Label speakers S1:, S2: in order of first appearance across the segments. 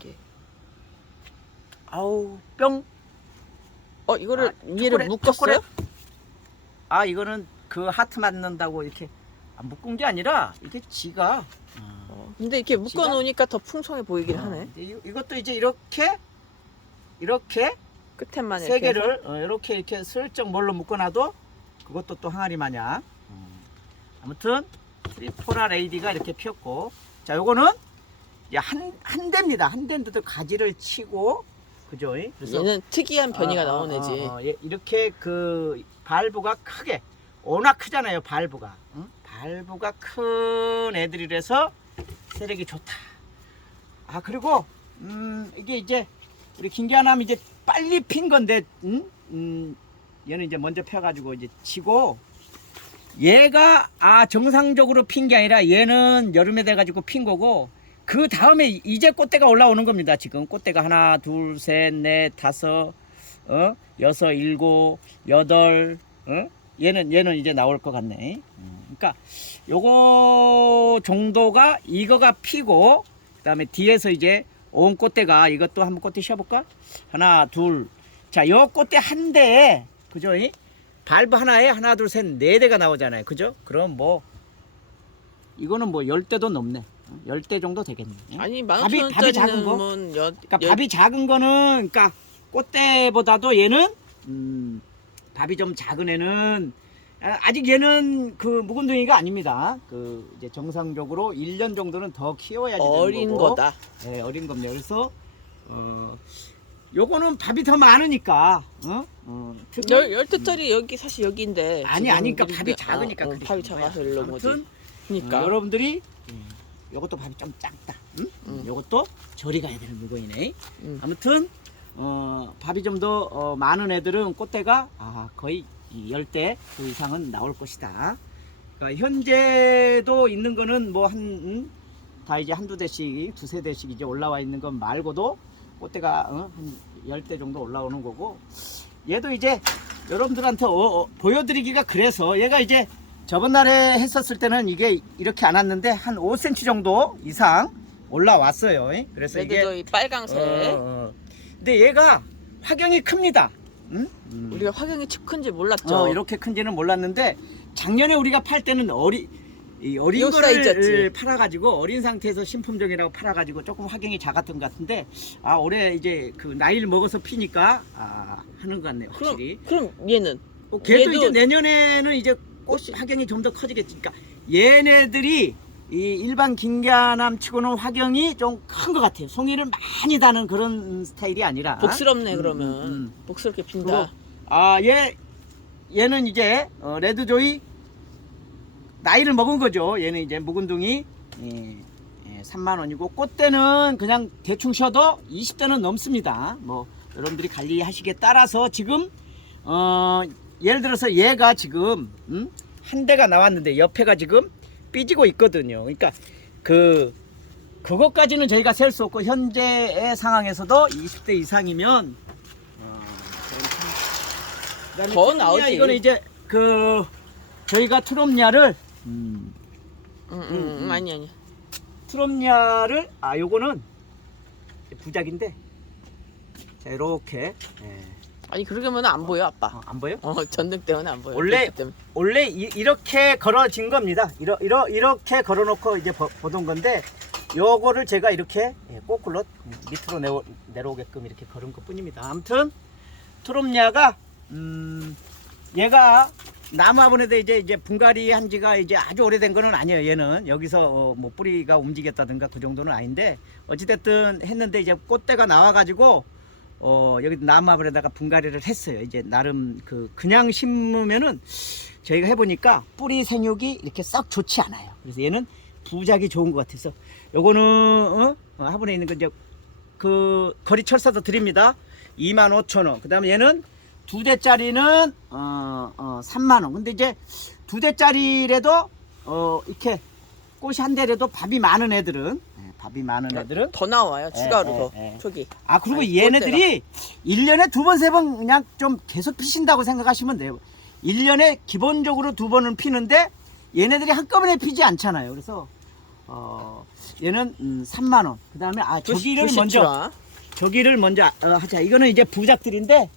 S1: 이렇게. 아우 뿅. 어 이거를
S2: 아,
S1: 위에를
S2: 초콜릿,
S1: 묶었어요?
S2: 초콜릿. 아 이거는 그 하트 맞는다고 이렇게 안 묶은 게 아니라 이게 지가
S1: 어, 근데 이렇게 묶어 놓으니까 더 풍성해 보이긴
S2: 어,
S1: 하네.
S2: 이- 이것도 이제 이렇게 이렇게
S1: 끝에만
S2: 세
S1: 이렇게. 해서.
S2: 개를 어, 이렇게 이렇게 슬쩍 뭘로 묶어놔도 그것도 또 항아리 마냥 음. 아무튼 트리포라 레이디가 이렇게 피었고 자 요거는 한, 한 대입니다. 한 대인데도 가지를 치고 그죠? 그래서
S1: 얘는 특이한 변이가
S2: 어,
S1: 나온
S2: 어,
S1: 애지.
S2: 어, 어, 예, 이렇게 그 발부가 크게 워낙 크잖아요 발부가. 응? 발부가 큰 애들이라서 세력이 좋다. 아 그리고 음 이게 이제 우리 김기아남 이제 빨리 핀 건데 음, 음 얘는 이제 먼저 펴가지고 이제 치고 얘가 아 정상적으로 핀 게 아니라 얘는 여름에 돼가지고 핀 거고 그 다음에 이제 꽃대가 올라오는 겁니다. 지금 꽃대가 하나, 둘, 셋, 넷, 다섯, 어, 여섯, 일곱, 여덟, 어? 얘는 얘는 이제 나올 것 같네. 음, 그러니까 요거 정도가 이거가 피고 그다음에 뒤에서 이제 온 꽃대가 이것도 한번 꽃대 씌워볼까? 하나, 둘. 자, 요 꽃대 한 대에 그죠? 이? 발브 하나에 하나, 둘, 셋, 네 대가 나오잖아요. 그죠? 그럼 뭐 이거는 뭐 열 대도 넘네. 열대 정도 되겠네.
S1: 아니
S2: 밥이-
S1: 만
S2: 밥이
S1: 원짜리는
S2: 작은 거?
S1: 뭐 여,
S2: 그러니까
S1: 여-
S2: 밥이 작은 거는 그러니까 꽃대보다도 얘는 음, 밥이 좀 작은 애는 아, 아직 얘는 그 묵은둥이가 아닙니다. 그 이제 정상적으로 1년 정도는 더 키워야지 되는
S1: 어린
S2: 거고.
S1: 거다.
S2: 네, 어린 겁니다. 그래서 어 요거는 밥이 더 많으니까 어? 어, 특히-
S1: 열 열대짜리 여기 사실 여기인데.
S2: 아니
S1: 지금
S2: 아니 그러니까 밥이 작으니까
S1: 어, 어,
S2: 그렇게
S1: 밥이
S2: 거야.
S1: 작아서 거지.
S2: 아무튼
S1: 그러니까
S2: 어, 여러분들이 요것도 밥이 좀 작다. 응?
S1: 음.
S2: 요것도 저리 가야 되는 물건이네.
S1: 음.
S2: 아무튼 어, 밥이 좀 더 어, 많은 애들은 꽃대가 아, 거의 이 열대 그 이상은 나올 것이다. 그러니까 현재도 있는 거는 뭐 한 다 이제 한두 대씩 두세 대씩 이제 올라와 있는 것 말고도 꽃대가 어, 한열대 정도 올라오는 거고 얘도 이제 여러분들한테 어, 어, 보여드리기가 그래서 얘가 이제 저번 날에 했었을 때는 이게 이렇게 안 왔는데 한 5cm 정도 이상 올라왔어요. 그래서 이게
S1: 빨강색.
S2: 어, 어. 근데 얘가 화경이 큽니다. 응? 음.
S1: 우리가 화경이 치 큰지 몰랐죠.
S2: 어, 이렇게 큰지는 몰랐는데 작년에 우리가 팔 때는 어리 이 어린
S1: 요
S2: 거를
S1: 사이즈였지.
S2: 팔아가지고 어린 상태에서 신품종이라고 팔아가지고 조금 화경이 작았던 것 같은데 아 올해 이제 그 나이를 먹어서 피니까 아 하는 것 같네요
S1: 그럼
S2: 확실히.
S1: 그럼 얘는
S2: 어, 걔도
S1: 얘도-
S2: 이제 내년에는 이제 꽃 화경이 좀 더 커지겠지. 그러니까 얘네들이 이 일반 긴갸남 치고는 화경이 좀 큰 것 같아요. 송이를 많이 다는 그런 스타일이 아니라.
S1: 복스럽네
S2: 음,
S1: 그러면
S2: 음, 음.
S1: 복스럽게
S2: 그리고
S1: 핀다.
S2: 아, 얘 얘는 이제 어, 레드조이 나이를 먹은 거죠. 얘는 이제 묵은둥이 예, 예, 3만 원이고 꽃대는 그냥 대충 쉬어도 20대는 넘습니다. 뭐 여러분들이 관리하시기에 따라서 지금 어, 예를 들어서 얘가 지금 음? 한 대가 나왔는데 옆에가 지금 삐지고 있거든요. 그러니까 그 그것까지는 저희가 셀 수 없고 현재의 상황에서도 20대 이상이면 어,
S1: 더 나오지.
S2: 이거는 이제 그 저희가 트롬냐를 음,
S1: 음, 음,
S2: 음.
S1: 아니 아니.
S2: 트롬냐를 아 요거는 부작인데 자 이렇게 예.
S1: 아니 그러게 하면 안 보여 아빠.
S2: 어, 안 보여?
S1: 어 전등 때문에 안 보여.
S2: 원래-
S1: 그렇기 때문에.
S2: 원래 이, 렇게 걸어진 겁니다. 이러, 이러, 이렇게 걸어놓고 이제 보, 보던 건데 요거를 제가 이렇게 예, 거꾸로 밑으로 내오, 내려오게끔 이렇게 걸은 것 뿐입니다. 아무튼 트롬냐가 음, 얘가 나무 화분에도 이제 이제 분갈이 한 지가 이제 아주 오래된 거는 아니에요. 얘는 여기서 어, 뭐 뿌리가 움직였다든가 그 정도는 아닌데 어찌됐든 했는데 이제 꽃대가 나와가지고 어 여기 나무 화분에다가 분갈이를 했어요. 이제 나름 그 그냥 심으면은 저희가 해보니까 뿌리 생육이 이렇게 썩 좋지 않아요. 그래서 얘는 부작이 좋은 것 같아서 요거는 어? 어, 화분에 있는 거 이제 그 거리 철사도 드립니다. 2만 5천 원. 그다음에 얘는 두 대짜리는 어, 어 3만 원. 근데 이제 두 대짜리라도 어 이렇게 꽃이 한 대라도 밥이 많은 애들은 예, 밥이 많은 애들은
S1: 더 나와요 추가로
S2: 에,
S1: 더
S2: 에, 에.
S1: 저기.
S2: 아 그리고
S1: 아니,
S2: 얘네들이 일년에 두 번 세 번 그냥 좀 계속 피신다고 생각하시면 돼요. 일년에 기본적으로 두 번은 피는데 얘네들이 한꺼번에 피지 않잖아요. 그래서 어 얘는 음, 3만 원. 그다음에 아 저기를 먼저
S1: 주아.
S2: 저기를 먼저 어, 하자. 이거는 이제 부작들인데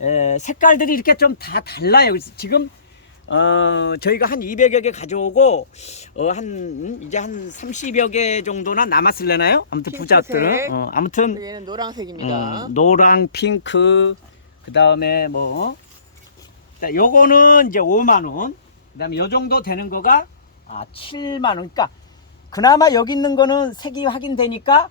S2: 에, 색깔들이 이렇게 좀 다 달라요. 그래서 지금 어, 저희가 한 200여 개 가져오고 어, 한 음, 이제 한 30여 개 정도나 남았을래나요? 아무튼. 부작들은 어, 아무튼
S1: 얘는 노란색입니다.
S2: 어, 노랑 핑크 그 다음에 뭐 자, 요거는 이제 5만 원. 그다음에 요 정도 되는 거가 아, 7만 원. 그러니까 그나마 여기 있는 거는 색이 확인되니까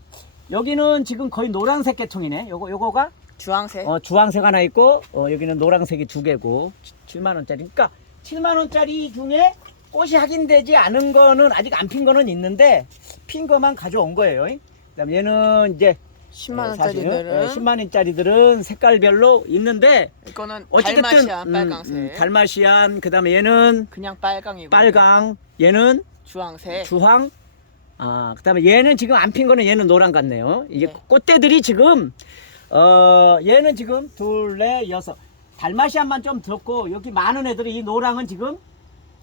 S2: 여기는 지금 거의 노란색 계통이네. 요거 요거가
S1: 주황색.
S2: 어, 주황색 하나 있고 어, 여기는 노란색이 두 개고 7만 원짜리. 그러니까 7만 원짜리 중에 꽃이 확인되지 않은 거는 아직 안 핀 거는 있는데 핀 거만 가져온 거예요. 그다음에 얘는 이제
S1: 10만
S2: 예, 사실은,
S1: 원짜리들은
S2: 예, 10만 원짜리들은 색깔별로 있는데
S1: 이거는
S2: 어찌됐든
S1: 달마시안
S2: 음,
S1: 빨강색.
S2: 음, 달마시안 그다음에 얘는
S1: 그냥 빨강이고.
S2: 빨강 얘는
S1: 주황색.
S2: 주황 아 그다음에 얘는 지금 안 핀 거는 얘는 노랑 같네요 이게
S1: 네.
S2: 꽃대들이 지금 어 얘는 지금 둘 넷 여섯 달마시안만 좀 적고 여기 많은 애들이 이 노랑은 지금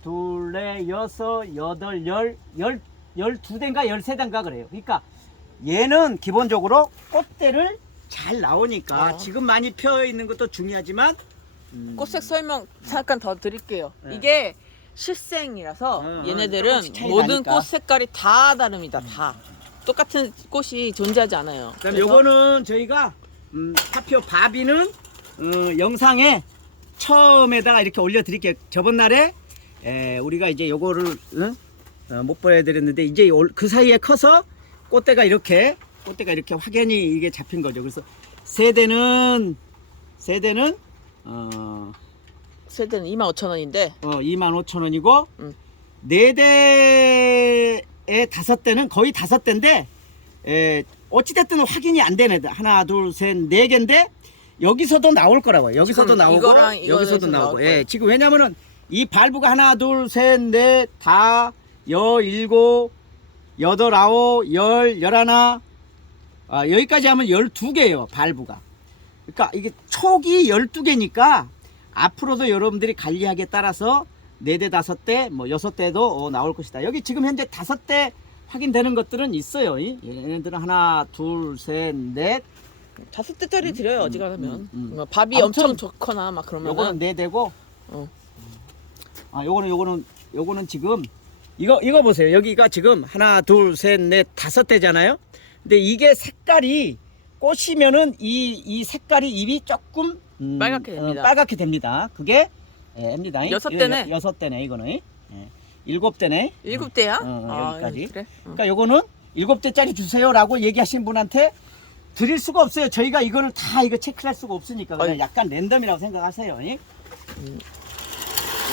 S2: 둘 넷 여섯 여덟 열 열 열두 대인가 열세 대인가 그래요 그러니까 얘는 기본적으로 꽃대를 잘 나오니까
S1: 어.
S2: 지금 많이 펴 있는 것도 중요하지만 음,
S1: 꽃색 설명 잠깐 더 드릴게요.
S2: 네.
S1: 이게 실생이라서
S2: 어, 어,
S1: 얘네들은 모든
S2: 나니까.
S1: 꽃 색깔이 다 다릅니다. 다 똑같은 꽃이 존재하지 않아요.
S2: 그다음 요거는 저희가 음, 파피오 바비는 어, 영상에 처음에다가 이렇게 올려드릴게요. 저번 날에 에, 우리가 이제 요거를 응? 어, 못 보여드렸는데 이제 올- 그 사이에 커서 꽃대가 이렇게 꽃대가 이렇게 확연히 이게 잡힌 거죠. 그래서 세대는 세대는 어,
S1: 세대는 25,000원인데
S2: 어 2만 5천 원이고
S1: 음.
S2: 네 대에 다섯 대는 거의 다섯 대인데 에, 어찌 됐든 확인이 안 되네 하나 둘 셋 네 개인데 여기서도 나올 거라고요 여기서도
S1: 지금
S2: 나오고
S1: 이거랑
S2: 여기서도 나오고
S1: 거예요.
S2: 예, 지금 왜냐면은 이 발부가 하나 둘 셋 넷 다 여 일곱 여덟 아홉 열 열하나 아, 여기까지 하면 열두 개예요 발부가 그러니까 이게 촉이 12개니까 앞으로도 여러분들이 관리하기에 따라서 4대, 5대, 뭐 6대도 어, 나올 것이다. 여기 지금 현재 5대 확인되는 것들은 있어요. 이. 얘네들은 하나, 둘, 셋, 넷.
S1: 다섯 대짜리 드려요 어지간하면
S2: 음, 음.
S1: 뭐 밥이
S2: 아무튼
S1: 엄청 좋거나 막 그러면
S2: 요거는 4대고
S1: 어.
S2: 아, 요거는 요거는 요거는 지금 이거 이거 보세요. 여기가 지금 하나, 둘, 셋, 넷, 다섯 대잖아요. 근데 이게 색깔이 꽃이면은 이 이 색깔이 잎이 조금 음,
S1: 빨갛게 됩니다.
S2: 어, 빨갛게 됩니다. 그게 예, 입니다.
S1: 여섯
S2: 이거
S1: 대네.
S2: 여- 여섯 대네 이거는. 예. 일곱 대네.
S1: 일곱 대야?
S2: 어, 어,
S1: 아,
S2: 여기까지.
S1: 그래? 응.
S2: 그러니까 요거는 일곱 대짜리 주세요라고 얘기하신 분한테 드릴 수가 없어요. 저희가 이거를 다 이거 체크할 수가 없으니까 그냥
S1: 어이.
S2: 약간 랜덤이라고 생각하세요. 예?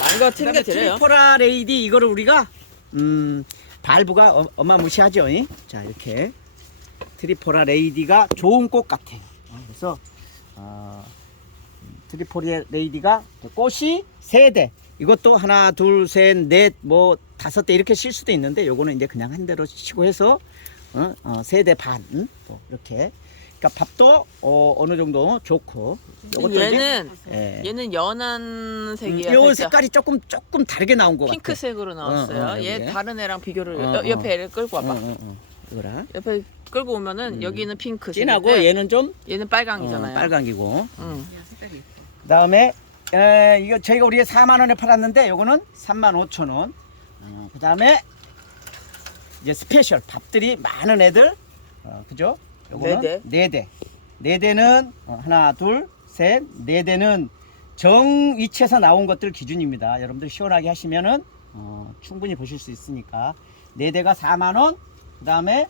S1: 많은 거 챙겨
S2: 그다음에
S1: 드려요.
S2: 트리포라 레이디 이거를 우리가 음 발부가 어, 어마무시하죠. 이? 자 이렇게 트리포라 레이디가 좋은 꽃 같아요. 어, 그래서 어, 음, 트리포라 레이디가 꽃이 세 대. 이것도 하나, 둘, 셋, 넷, 뭐 다섯 대 이렇게 실 수도 있는데 요거는 이제 그냥 한 대로 치고 해서 어, 어, 세대 반, 음? 뭐 이렇게. 그러니까 밥도 어, 어느 정도 좋고. 요것도 이제,
S1: 얘는
S2: 예.
S1: 얘는 연한 색이야.
S2: 요
S1: 살짝.
S2: 색깔이 조금 조금 다르게 나온 것 같아.
S1: 핑크색으로 나왔어요.
S2: 어, 어,
S1: 얘
S2: 여기에.
S1: 다른 애랑 비교를
S2: 어,
S1: 여- 옆에
S2: 어.
S1: 애를 끌고 와봐.
S2: 어, 어, 어. 이거라.
S1: 옆에 끌고 오면은
S2: 음.
S1: 여기는 핑크.
S2: 진하고 얘는 좀
S1: 얘는
S2: 어,
S1: 빨강이잖아요.
S2: 빨강이고.
S1: 응.
S2: 그다음에 에, 이거 저희가 우리가 4만 원에 팔았는데 요거는 3만 5천 원. 어, 그다음에 이제 스페셜 밥들이 많은 애들. 어, 그죠? 요거는
S1: 네 대.
S2: 네 대. 네 대는 어, 하나, 둘, 셋, 네 대는 정 위치에서 나온 것들 기준입니다. 여러분들 시원하게 하시면은 어, 충분히 보실 수 있으니까 네 대가 4만 원. 그다음에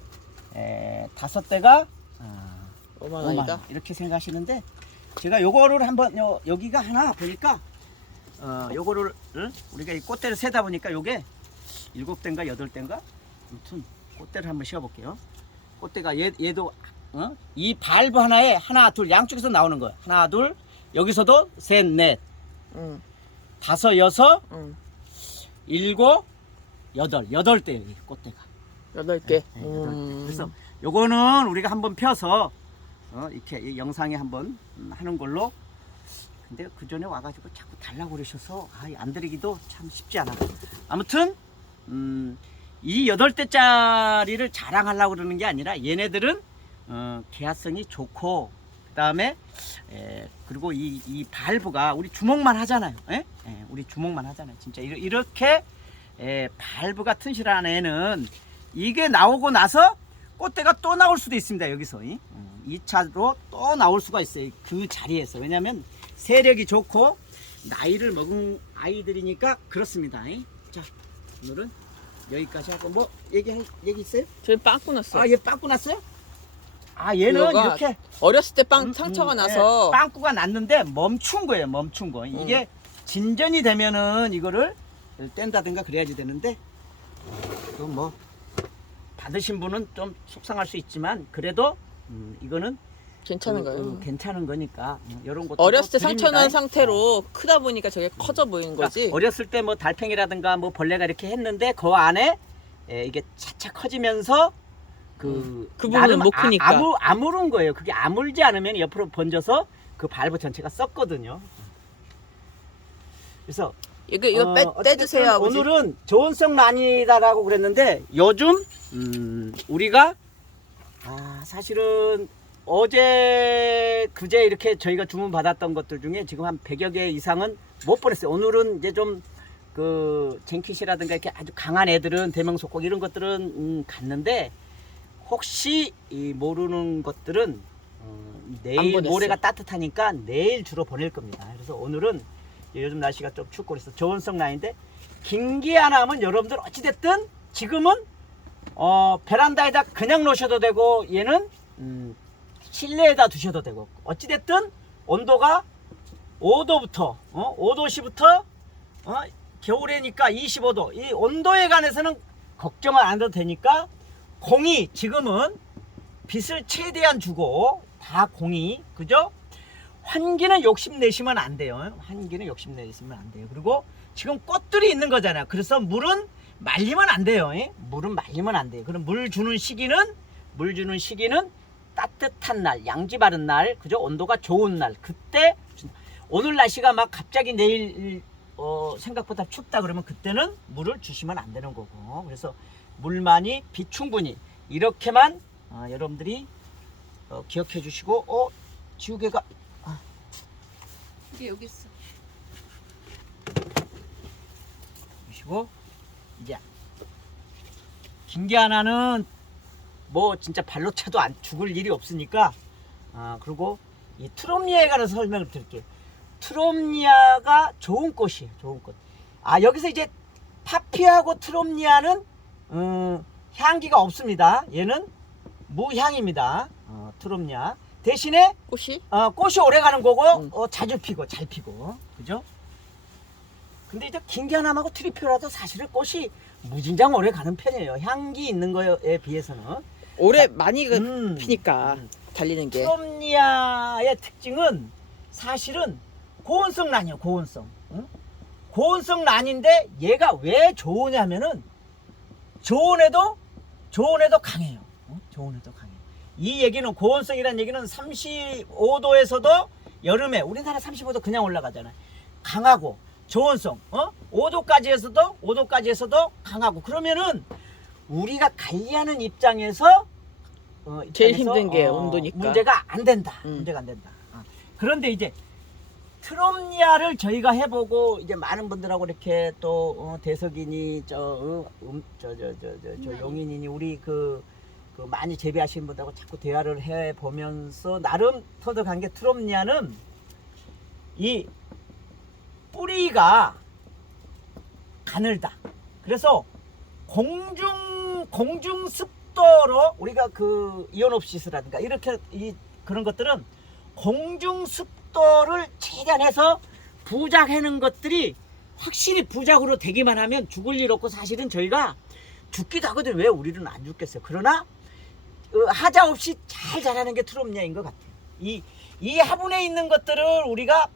S2: 에, 다섯 대가 아,
S1: 5만
S2: 5만
S1: 원이다.
S2: 원 이렇게 생각하시는데 제가 요거를 한번 요, 여기가 하나 보니까 어 요거를 응? 우리가 이 꽃대를 세다 보니까 요게 일곱 대인가 여덟 대인가 아무튼 꽃대를 한번 씌워 볼게요 꽃대가 얘, 얘도 어? 이 발부 하나에 하나 둘 양쪽에서 나오는 거예요 하나 둘 여기서도 셋넷
S1: 응.
S2: 다섯 여섯
S1: 응.
S2: 일곱 여덟 여덟 대예요 이 꽃대가
S1: 여덟 개.
S2: 네, 여덟 대.
S1: 음.
S2: 그래서 요거는 우리가 한번 펴서 어, 이렇게 이 영상에 한번 음, 하는 걸로. 근데 그 전에 와가지고 자꾸 달라고 그러셔서 아, 안 드리기도 참 쉽지 않아. 아무튼 음, 이 여덟 대짜리를 자랑하려고 그러는 게 아니라 얘네들은 어, 개화성이 좋고 그다음에 에, 그리고 이, 이 발브가 우리 주먹만 하잖아요. 예? 예, 우리 주먹만 하잖아요. 진짜 이렇게 에, 발브가 튼실한 애는 이게 나오고 나서 꽃대가 또 나올 수도 있습니다. 여기서 이 어, 2차로 또 나올 수가 있어요. 그 자리에서 왜냐하면 세력이 좋고 나이를 먹은 아이들이니까 그렇습니다. 이. 자 오늘은 여기까지 하고 뭐 얘기 얘기 있어요?
S1: 저희 빵꾸 났어.
S2: 아얘 빵꾸 났어요? 아 얘는
S1: 이거가
S2: 이렇게
S1: 어렸을 때빵
S2: 음,
S1: 상처가
S2: 음,
S1: 나서
S2: 예, 빵꾸가 났는데 멈춘 거예요. 멈춘 거. 이게 진전이 되면은 이거를 뗀다든가 그래야지 되는데 또 뭐 받으신 분은 좀 속상할 수 있지만 그래도 음, 이거는
S1: 괜찮은
S2: 그,
S1: 거예요.
S2: 음, 괜찮은 거니까 이런 것도
S1: 어렸을 때
S2: 드립니다.
S1: 상처 난 상태로 크다 보니까 저게 커져 보이는
S2: 그러니까
S1: 거지.
S2: 어렸을 때 뭐 달팽이라든가 뭐 벌레가 이렇게 했는데 그 안에 예, 이게 차차 커지면서 그,
S1: 그 부분은
S2: 나름
S1: 못 크니까.
S2: 아, 아무, 아무른 거예요. 그게 아물지 않으면 옆으로 번져서 그 발부 전체가 썩거든요. 그래서
S1: 이거 이거
S2: 어,
S1: 빼
S2: 어쨌든
S1: 떼주세요 아버지.
S2: 오늘은 좋은성 난이다라고 그랬는데 요즘 음, 우리가 아, 사실은 어제 그제 이렇게 저희가 주문 받았던 것들 중에 지금 한 100여 개 이상은 못 보냈어요. 오늘은 이제 좀 그 젠킷이라든가 이렇게 아주 강한 애들은 대명속곡 이런 것들은 음, 갔는데 혹시 이 모르는 것들은 어,
S1: 안
S2: 내일. 모레가 따뜻하니까 내일 주로 보낼 겁니다. 그래서 오늘은 요즘 날씨가 좀 춥고 그래서 좋은성 라인인데 긴기 하나 하면 여러분들 어찌됐든 지금은 어, 베란다에다 그냥 놓으셔도 되고 얘는 음, 실내에다 두셔도 되고 어찌됐든 온도가 5도부터 어? 5도씨부터 어? 겨울에니까 25도 이 온도에 관해서는 걱정을 안 해도 되니까 공이 지금은 빛을 최대한 주고 다 공이 그죠? 환기는 욕심내시면 안 돼요. 환기는 욕심내시면 안 돼요. 그리고 지금 꽃들이 있는 거잖아요. 그래서 물은 말리면 안 돼요. 예? 물은 말리면 안 돼요. 그럼 물 주는 시기는 물 주는 시기는 따뜻한 날, 양지 바른 날, 그죠? 온도가 좋은 날. 그때 준- 오늘 날씨가 막 갑자기 내일 어, 생각보다 춥다 그러면 그때는 물을 주시면 안 되는 거고. 그래서 물만이 비 충분히 이렇게만 어, 여러분들이 어, 기억해 주시고 어 지우개가
S3: 이게 여기 있어.
S2: 주시고 이제 긴 게 하나는 뭐 진짜 발로 차도 안 죽을 일이 없으니까 아 그리고 이 트롬니아에 관해서 설명을 드릴게요. 트롬니아가 좋은 꽃이에요. 좋은 꽃. 아 여기서 이제 파피하고 트롬니아는 음, 향기가 없습니다. 얘는 무향입니다. 어, 트롬니아 대신에
S1: 꽃이
S2: 어, 꽃이 오래 가는 거고
S1: 응.
S2: 어, 자주 피고 잘 피고 그죠? 근데 이제 긴게하나하고 트리피오라도 사실은 꽃이 무진장 오래 가는 편이에요. 향기 있는 거에 비해서는.
S1: 오래 많이 그
S2: 음,
S1: 피니까
S2: 음.
S1: 달리는 게.
S2: 트롬니아의 특징은 사실은 고온성 난이에요. 고온성. 응? 고온성 난인데 얘가 왜 좋으냐면은 좋은 애도 강해요. 응? 좋은 애도 강해요. 이 얘기는 고온성이라는 얘기는 35도에서도 여름에 우리나라 35도 그냥 올라가잖아요. 강하고 저온성, 어? 5도까지 에서도 5도까지 에서도 강하고 그러면은 우리가 관리하는 입장에서 어,
S1: 제일
S2: 입장에서,
S1: 힘든 게 온도니까.
S2: 문제가 안 된다.
S1: 음.
S2: 문제가 안 된다. 어. 그런데 이제 트롬니아를 저희가 해보고 이제 많은 분들하고 이렇게 또 어, 대석이니 저저저저 용인이니 우리 그, 그 많이 재배하시는 분들하고 자꾸 대화를 해 보면서 나름 터득한 게 트롬니아는 이 뿌리가 가늘다. 그래서 공중 공중 습도로 우리가 그 이온옵시스라든가 이렇게 이 그런 것들은 공중 습도를 최대한 해서 부작하는 것들이 확실히 부작으로 되기만 하면 죽을 일 없고 사실은 저희가 죽기도 하거든요. 왜 우리는 안 죽겠어요. 그러나 어, 하자 없이 잘 자라는 게 트롬니아인 것 같아요. 이, 이 화분에 있는 것들을 우리가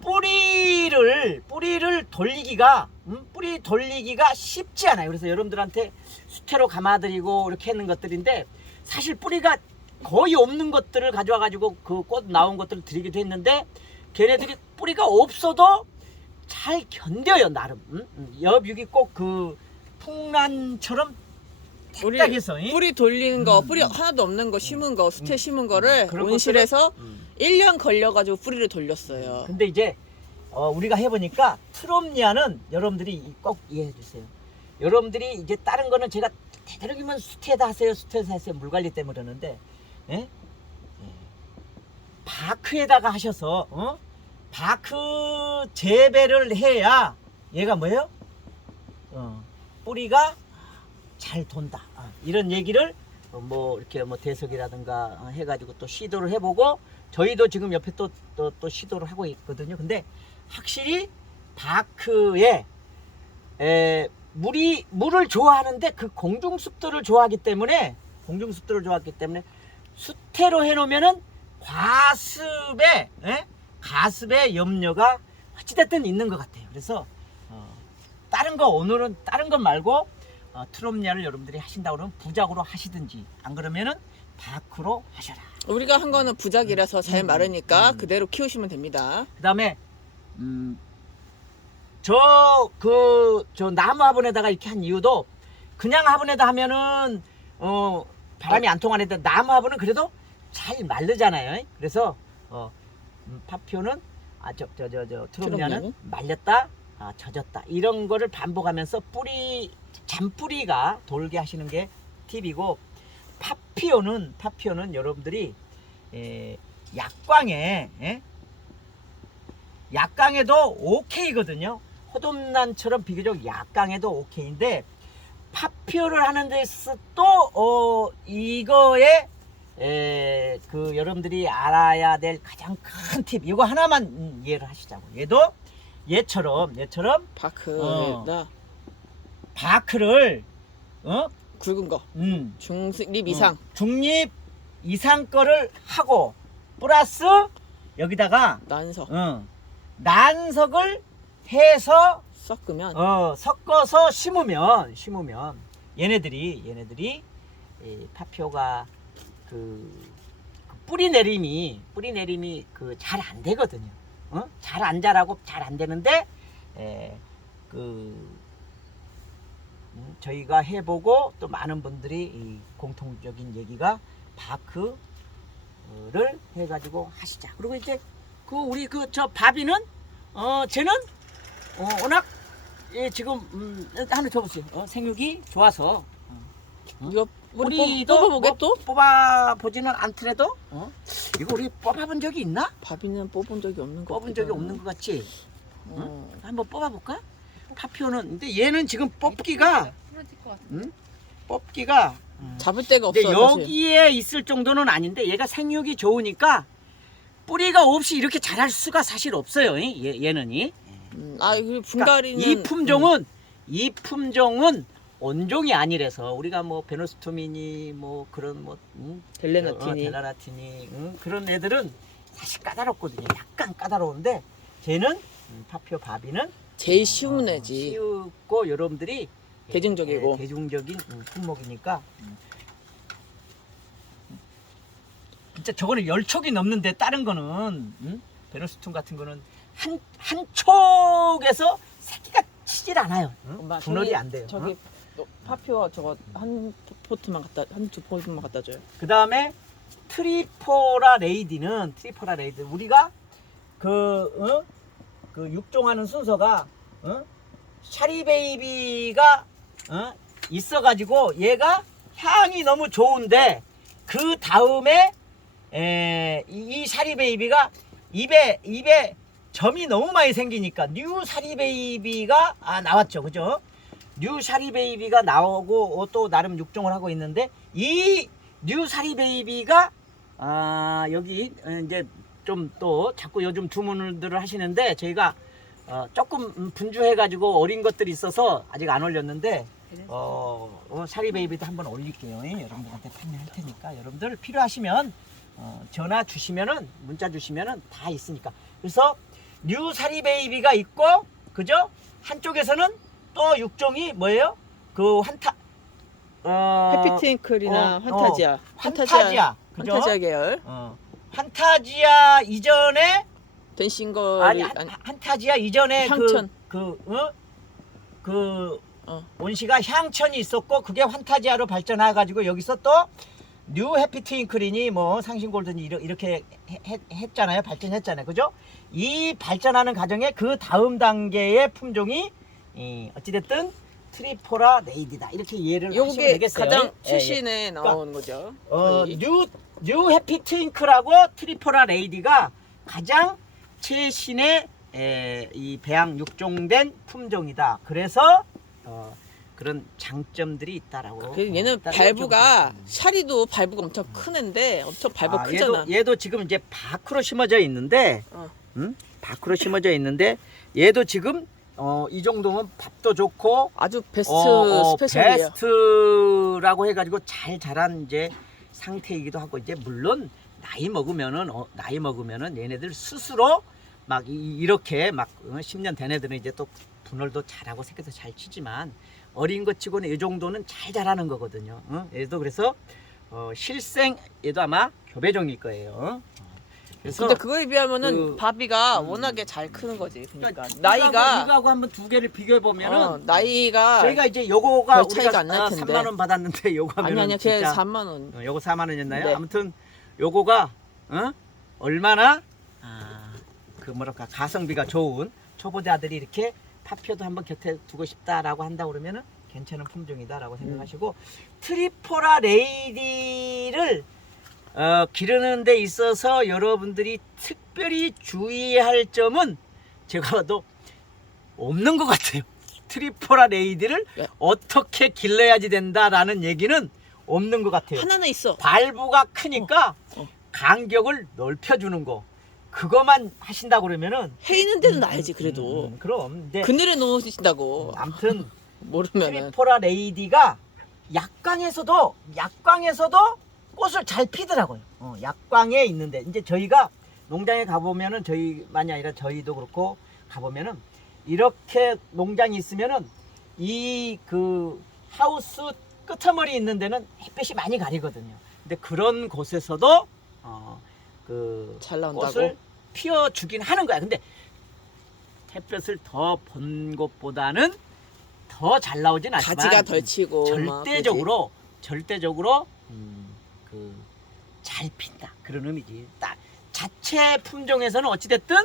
S2: 뿌리를 뿌리를 돌리기가 음? 뿌리 돌리기가 쉽지 않아요. 그래서 여러분들한테 수태로 감아드리고 이렇게 하는 것들인데 사실 뿌리가 거의 없는 것들을 가져와 가지고 그 꽃 나온 것들을 드리기도 했는데 걔네들이 뿌리가 없어도 잘 견뎌요 나름 음? 음, 여육이 꼭 그 풍란처럼
S1: 우리
S2: 딱딱해서 이?
S1: 뿌리 돌리는 거
S2: 음,
S1: 뿌리
S2: 음.
S1: 하나도 없는 거 심은 거 수태 심은 거를
S2: 그런
S1: 온실에서
S2: 음.
S1: 1년 걸려가지고 뿌리를 돌렸어요.
S2: 근데 이제 어, 우리가 해보니까 트롬니아는 여러분들이 꼭 이해해 주세요. 여러분들이 이제 다른 거는 제가 되도록이면 수태에다 하세요, 수태에다 하세요. 물 관리 때문에 그러는데, 예? 예. 바크에다가 하셔서, 어? 바크 재배를 해야 얘가 뭐예요? 어, 뿌리가 잘 돈다. 아, 이런 얘기를 어, 뭐 이렇게 뭐 대석이라든가 어, 해가지고 또 시도를 해보고 저희도 지금 옆에 또, 또, 또 시도를 하고 있거든요. 근데 확실히 바크에 에, 물이 물을 좋아하는데 그 공중 습도를 좋아하기 때문에 공중 습도를 좋아하기 때문에 수태로 해놓으면은 과습에 에? 가습의 염려가 어찌됐든 있는 것 같아요. 그래서 어, 다른 거 오늘은 다른 것 말고 어, 트롬니아를 여러분들이 하신다 그러면 부작으로 하시든지 안 그러면은 바크로 하셔라.
S1: 우리가 한 거는 부작이라서 잘
S2: 음,
S1: 마르니까
S2: 음.
S1: 그대로 키우시면 됩니다.
S2: 그다음에 음, 저 그 저 나무 화분에다가 이렇게 한 이유도 그냥 화분에다 하면은 어 바람이 안 통하는데 나무 화분은 그래도 잘 마르잖아요. 그래서 어 음, 파표는 아 저 저 저 저 트롬니아는? 말렸다 아, 젖었다 이런 거를 반복하면서 뿌리 잔뿌리가 돌게 하시는 게 팁이고 파피오는 파피오는 여러분들이 에, 약광에 예? 약강에도 오케이거든요. 호돔난처럼 비교적 약강에도 오케이인데 파피오를 하는 데 있어서 또 어, 이거에 에, 그 여러분들이 알아야 될 가장 큰 팁 이거 하나만 음, 이해를 하시자고. 얘도 얘처럼 얘처럼
S1: 바크에다
S2: 바크를 어?
S1: 굵은 거.
S2: 음,
S1: 중립 이상.
S2: 어, 중립 이상 거를 하고 플러스 여기다가
S1: 난석
S2: 어, 난석을 해서
S1: 섞으면
S2: 어, 섞어서 심으면 심으면 얘네들이 얘네들이 이 파피오가 그, 그 뿌리 내림이 뿌리 내림이 그 잘 안 되거든요. 어? 잘 안 자라고 잘 안 되는데 에, 그 음, 저희가 해보고 또 많은 분들이 이 공통적인 얘기가 바크를 해가지고 하시자. 그리고 이제 그 우리 그 저 바비는 어 쟤는 어, 워낙 예, 지금 음, 하나 줘보세요. 어, 생육이 좋아서
S1: 이거 우리
S2: 우리 도
S1: 뽑아보게
S2: 뭐
S1: 또?
S2: 뽑아 보지는 않더라도 어? 이거 우리 뽑아본 적이 있나?
S1: 바비는 뽑은 적이 없는 거
S2: 뽑은 적이 없는 것 같지?
S1: 어.
S2: 한번 뽑아볼까? 파피오는 근데 얘는 지금 뽑기가
S3: 부러질 것 같아.
S2: 음? 뽑기가
S1: 잡을 데가 없어
S2: 근데
S1: 사실
S2: 여기에 있을 정도는 아닌데 얘가 생육이 좋으니까 뿌리가 없이 이렇게 자랄 수가 사실 없어요. 이. 얘, 얘는 이.
S1: 음, 아 그리고
S2: 그러니까
S1: 분갈이는
S2: 이 품종은 이 품종은 온종이 아니라서 우리가 뭐 베노스토미니 뭐 그런 뭐 음,
S1: 델레나티니
S2: 어, 델라라티니 음, 그런 애들은 사실 까다롭거든요. 약간 까다로운데 쟤는 음, 파피오 바비는
S1: 제일 쉬운
S2: 어,
S1: 애지
S2: 쉬우고 여러분들이
S1: 대중적이고.
S2: 예, 대중적인 음, 품목이니까 음. 진짜 저거는 열 촉이 넘는데 다른 거는 음? 베노스톤 같은 거는 한 한 촉에서 새끼가 치질 않아요. 응?
S1: 엄마,
S2: 분할이
S1: 저기-
S2: 안 돼요.
S1: 저기 너 파피오 저거 한 포트만 갖다 한 두 포트만 갖다 줘요
S2: 그 다음에 트리포라 레이디는 트리포라 레이디 우리가 그, 어? 그 육종하는 순서가 어? 샤리 베이비가 어? 있어가지고 얘가 향이 너무 좋은데 그 다음에 에, 이, 이 샤리 베이비가 입에 입에 점이 너무 많이 생기니까 뉴 샤리 베이비가 아, 나왔죠, 그죠? 뉴 샤리 베이비가 나오고 어, 또 나름 육종을 하고 있는데 이뉴 샤리 베이비가 아 여기 어, 이제 좀 또 자꾸 요즘 주문들을 하시는데 저희가 어, 조금 음, 분주해가지고 어린 것들이 있어서 아직 안 올렸는데 어, 어 샤리 베이비도 한번 올릴게요. 예, 여러분들한테 판매할 테니까 여러분들 필요하시면 어, 전화 주시면은 문자 주시면은 다 있으니까 그래서 뉴 샤리 베이비가 있고 그죠? 한쪽에서는 또 육종이 뭐예요? 그 환타 어,
S1: 해피트윙클이나
S2: 어,
S1: 환타지아
S2: 환타지아 그죠?
S1: 환타지아 계열
S2: 어, 환타지아 이전에
S1: 댄싱거리
S2: 아니 한, 한타지아 이전에
S1: 향천.
S2: 그, 그, 어? 그
S1: 어.
S2: 온시가 향천이 있었고 그게 환타지아로 발전해 가지고 여기서 또 뉴 해피 트윙클이니 뭐 상신 골든이 이러- 이렇게 해- 했잖아요 발전했잖아요 그죠 이 발전하는 과정에 그 다음 단계의 품종이 이 어찌됐든 트리포라 레이디다 이렇게 이해를 하시면 되겠어요
S1: 가장
S2: 예, 예.
S1: 출신에 나오는 거죠.
S2: 어. 뉴, 뉴 해피 트윙클하고 트리포라 레이디가 가장 최신의 에, 이 배양 육종된 품종이다. 그래서 어, 그런 장점들이 있다라고.
S1: 그래서 얘는
S2: 있다는
S1: 발부가
S2: 좀-
S1: 샤리도 발부가 엄청 큰 애인데 엄청 발부
S2: 아,
S1: 크잖아.
S2: 얘도, 얘도 지금 이제 밖으로 심어져 있는데,
S1: 어.
S2: 음? 밖으로 심어져 있는데, 얘도 지금 어, 이 정도면 밥도 좋고
S1: 아주 베스트
S2: 어, 어,
S1: 스페셜이에요.
S2: 베스트라고 해가지고 잘 자란 이제 상태이기도 하고 이제 물론 나이 먹으면은 어, 나이 먹으면은 얘네들 스스로 막 이, 이렇게 막 어, 10년 된 애들은 이제 또 분할도 잘하고 새끼도 잘 치지만 어린 것 치고는 이 정도는 잘 자라는 거거든요. 어? 얘도 그래서 어, 실생 얘도 아마 교배종일 거예요. 어? 그래서
S1: 근데 그거에 비하면은
S2: 그-
S1: 바비가
S2: 음.
S1: 워낙에 잘 크는 거지. 그러니까
S2: 이거하고
S1: 나이가
S2: 이거하고 한번 두 개를 비교해 보면은
S1: 어, 나이가
S2: 저희가 이제 요거가
S1: 별 차이가
S2: 우리가
S1: 안날 텐데.
S2: 3만 원 받았는데 요거
S1: 아니
S2: 하면은
S1: 아니야 걔
S2: 진짜
S1: 3만 원.
S2: 어, 요거 4만 원이었나요?
S1: 네.
S2: 아무튼 요거가 어? 얼마나 아, 그 뭐랄까 가성비가 좋은 초보자들이 이렇게 파표도 한번 곁에 두고 싶다라고 한다 그러면은 괜찮은 품종이다라고 생각하시고 트리포라 레이디를 어, 기르는 데 있어서 여러분들이 특별히 주의할 점은 제가 봐도 없는 것 같아요. 트리포라 레이디를
S1: 네.
S2: 어떻게 길러야지 된다라는 얘기는 없는 것 같아요.
S1: 하나는 있어.
S2: 발부가 크니까
S1: 어, 어.
S2: 간격을 넓혀주는 거 그거만 하신다 그러면은
S1: 해 있는 데는 나야지 그래도.
S2: 음, 그럼 근데
S1: 그늘에 놓으신다고
S2: 아무튼
S1: 모르면은
S2: 트리포라 레이디가 약광에서도 약광에서도 꽃을 잘 피더라고요. 어, 약광에 있는데 이제 저희가 농장에 가보면은 저희만이 아니라 저희도 그렇고 가보면은 이렇게 농장이 있으면은 이 그 하우스 끄트머리 있는 데는 햇빛이 많이 가리거든요. 근데 그런 곳에서도 어, 그
S1: 잘 나온다고.
S2: 꽃을 피워 주긴 하는 거야. 근데 햇볕을 더 본 것보다는 더 잘 나오진 않지만
S1: 가지가 덜 치고 막
S2: 절대적으로 절대적으로 음, 그잘 핀다 그런 의미지. 딱 자체 품종에서는 어찌됐든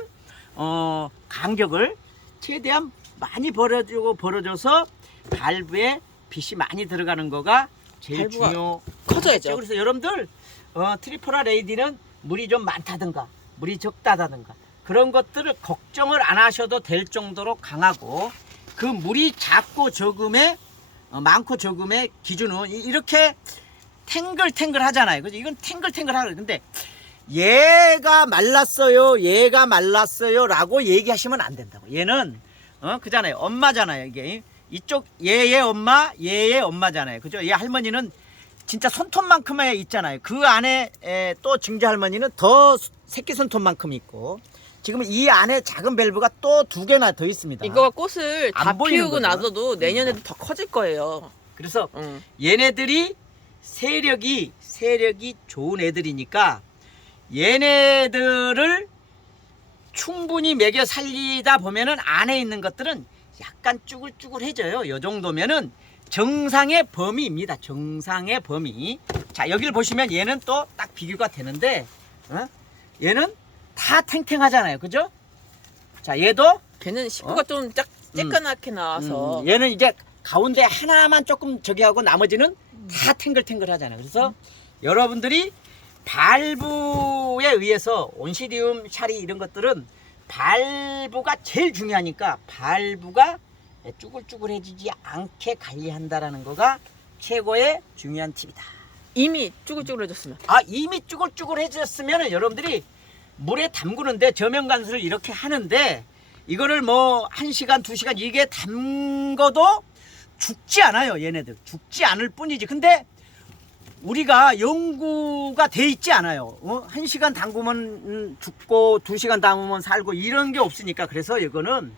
S2: 어 간격을 최대한 많이 벌어주고 벌어줘서 발부에 빛이 많이 들어가는 거가 제일
S1: 발부가
S2: 중요.
S1: 커져야죠.
S2: 그래서 여러분들 어, 트리포라 레이디는 물이 좀 많다든가 물이 적다든가 그런 것들을 걱정을 안 하셔도 될 정도로 강하고 그 물이 작고 적음의 어, 많고 적음의 기준은 이- 이렇게 탱글탱글 하잖아요. 그죠? 이건 탱글탱글 하는 근데 얘가 말랐어요. 얘가 말랐어요 라고 얘기하시면 안 된다고. 얘는 어 그잖아요. 엄마잖아요. 이게 이쪽 얘의 엄마, 얘의 엄마잖아요. 그죠? 얘 할머니는 진짜 손톱만큼에 있잖아요. 그 안에 에, 또 증조 할머니는 더 새끼 손톱만큼 있고 지금 이 안에 작은 밸브가 또 두 개나 더 있습니다.
S1: 이거 꽃을 안다 피우고
S2: 거죠?
S1: 나서도 내년에도 더 커질 거예요.
S2: 그래서
S1: 응.
S2: 얘네들이 세력이 세력이 좋은 애들이니까 얘네들을 충분히 먹여 살리다 보면은 안에 있는 것들은 약간 쭈글쭈글해져요. 요 정도면은 정상의 범위입니다. 정상의 범위. 자 여기를 보시면 얘는 또 딱 비교가 되는데, 어? 얘는 다 탱탱하잖아요, 그죠? 자 얘도
S1: 걔는 식구가 좀 짝, 쬐까맣게 나와서
S2: 음, 얘는 이제 가운데 하나만 조금 저기 하고 나머지는 다 탱글탱글 하잖아요. 그래서 여러분들이 발부에 의해서 온시디움, 샤리 이런 것들은 발부가 제일 중요하니까 발부가 쭈글쭈글해지지 않게 관리한다라는 거가 최고의 중요한 팁이다.
S1: 이미 쭈글쭈글해졌으면
S2: 아 이미 쭈글쭈글해졌으면 여러분들이 물에 담그는데 저면 간수를 이렇게 하는데 이거를 뭐한 시간 두 시간 이게 담궈도 죽지 않아요 얘네들 죽지 않을 뿐이지 근데 우리가 연구가 돼 있지 않아요 어? 한 시간 담그면 음, 죽고 두 시간 담으면 살고 이런 게 없으니까 그래서 이거는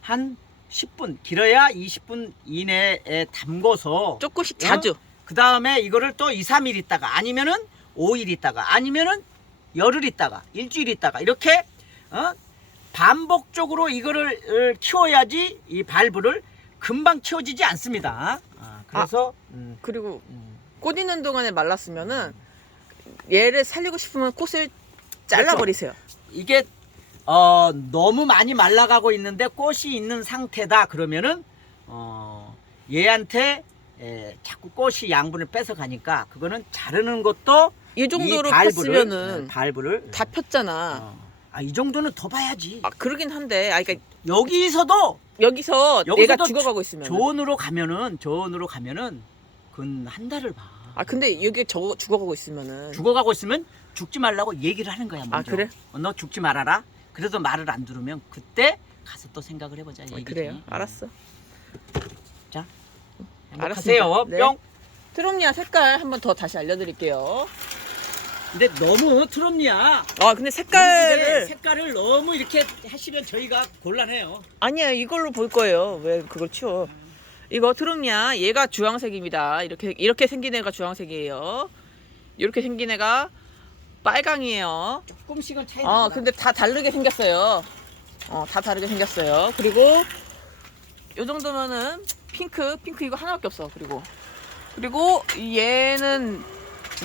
S2: 한 10분 길어야 20분 이내에 담궈서
S1: 조금씩 자주
S2: 그 다음에 이거를 또 2, 3일 있다가 아니면은 5일 있다가 아니면은 열흘 있다가 일주일 있다가 이렇게 어? 반복적으로 이거를 어, 키워야지 이 발부를 금방 키워지지 않습니다. 아, 그래서 음,
S1: 그리고
S2: 음,
S1: 꽃 있는 동안에 말랐으면은 얘를 살리고 싶으면 꽃을 잘라버리세요.
S2: 이게 어, 너무 많이 말라가고 있는데 꽃이 있는 상태다 그러면은 어, 얘한테 에, 자꾸 꽃이 양분을 뺏어 가니까 그거는 자르는 것도
S1: 이 정도로 폈으면은
S2: 어, 발부를
S1: 다 폈잖아.
S2: 어, 아, 이 정도는 더 봐야지.
S1: 아 그러긴 한데, 아 그러니까
S2: 여기서도
S1: 여기서
S2: 여기서도
S1: 얘가 죽어가고 있으면.
S2: 조언으로 가면은 조언으로 가면은 근 한 달을 봐.
S1: 아 근데 여기 저 죽어가고 있으면은.
S2: 죽어가고 있으면 죽지 말라고 얘기를 하는 거야. 먼저.
S1: 아, 그래?
S2: 어, 너 죽지 말아라. 그래도 말을 안 들으면 그때 가서 또 생각을 해보자.
S1: 아,
S2: 얘기지.
S1: 그래요. 알았어.
S2: 자. 행복하세요.
S1: 네.
S2: 뿅.
S1: 트롬니아 색깔 한번 더 다시 알려드릴게요.
S2: 근데 너무 트럼니야.
S1: 아 근데 색깔을
S2: 색깔을 너무 이렇게 하시면 저희가 곤란해요.
S1: 아니야 이걸로 볼 거예요. 왜 그걸 치워? 이거 트롬니아 얘가 주황색입니다. 이렇게 이렇게 생긴 애가 주황색이에요. 이렇게 생긴 애가 빨강이에요.
S2: 조금씩은 차이
S1: 어. 근데 다 다르게 생겼어요. 어 다 다르게 생겼어요. 그리고 요 정도면은 핑크 핑크 이거 하나밖에 없어. 그리고 그리고 얘는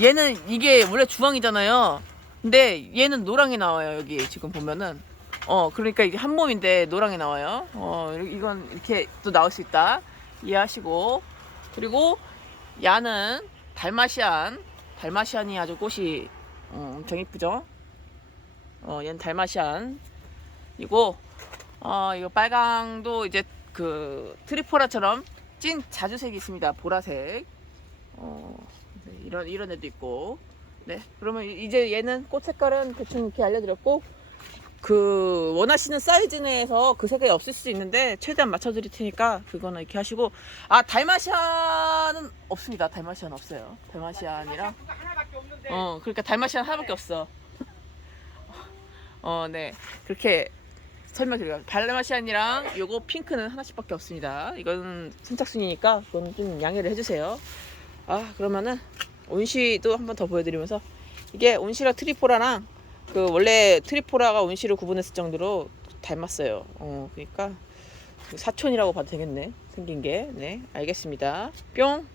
S1: 얘는 이게 원래 주황이잖아요. 근데 얘는 노랑이 나와요. 여기 지금 보면은 어 그러니까 이게 한 몸인데 노랑이 나와요. 어 이건 이렇게 또 나올 수 있다. 이해하시고 그리고 야는 달마시안 달마시안이 아주 꽃이 어, 엄청 이쁘죠. 어, 얘는 달마시안. 이고, 어, 이거 빨강도 이제 그 트리포라처럼 찐 자주색이 있습니다. 보라색. 어, 네, 이런, 이런 애도 있고. 네. 그러면 이제 얘는 꽃 색깔은 대충 이렇게 알려드렸고, 그, 원하시는 사이즈 내에서 그 색이 없을 수 있는데, 최대한 맞춰드릴 테니까, 그거는 이렇게 하시고, 아, 달마시안은 없습니다. 달마시안 없어요. 달마시안이랑.
S2: 없는데.
S1: 어, 그러니까 달마시안 하나밖에 없어. 어, 네. 그렇게 설명드려요. 달마시안이랑 요거 핑크는 하나씩밖에 없습니다. 이건 선착순이니까 그건 좀 양해를 해주세요. 아, 그러면은 온시도 한번 더 보여드리면서 이게 온시라 트리포라랑 그 원래 트리포라가 온시를 구분했을 정도로 닮았어요. 어, 그러니까 사촌이라고 봐도 되겠네. 생긴 게. 네, 알겠습니다. 뿅.